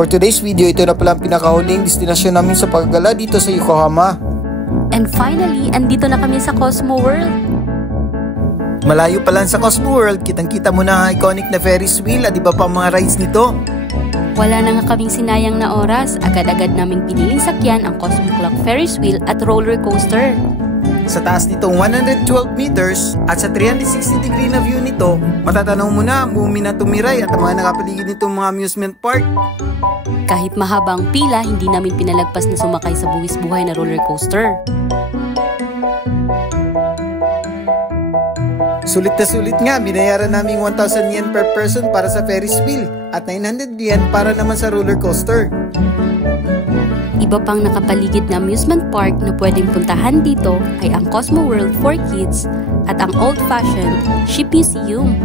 For today's video, ito na pala ang pinakahuling destinasyon namin sa paggala dito sa Yokohama. And finally, andito na kami sa Cosmo World. Malayo pa lang sa Cosmo World, kitang-kita mo na ang iconic na Ferris wheel at iba pa mga rides nito. Wala na nga kaming sinayang na oras, agad-agad naming piniling sakyan ang Cosmo Clock Ferris wheel at roller coaster. Sa taas nitong 112 meters at sa 360 degree na view nito, matatanaw mo na ang buong Minato-Mirai at ang mga nakapaligid nitong mga amusement park. Kahit mahabang pila, hindi namin pinalagpas na sumakay sa buwis-buhay na roller coaster. Sulit na sulit nga, binayaran namin 1,000 yen per person para sa Ferris wheel at 900 yen para naman sa roller coaster. Iba pang nakapaligid na amusement park na pwedeng puntahan dito ay ang Cosmo World for Kids at ang old-fashioned Ship Museum.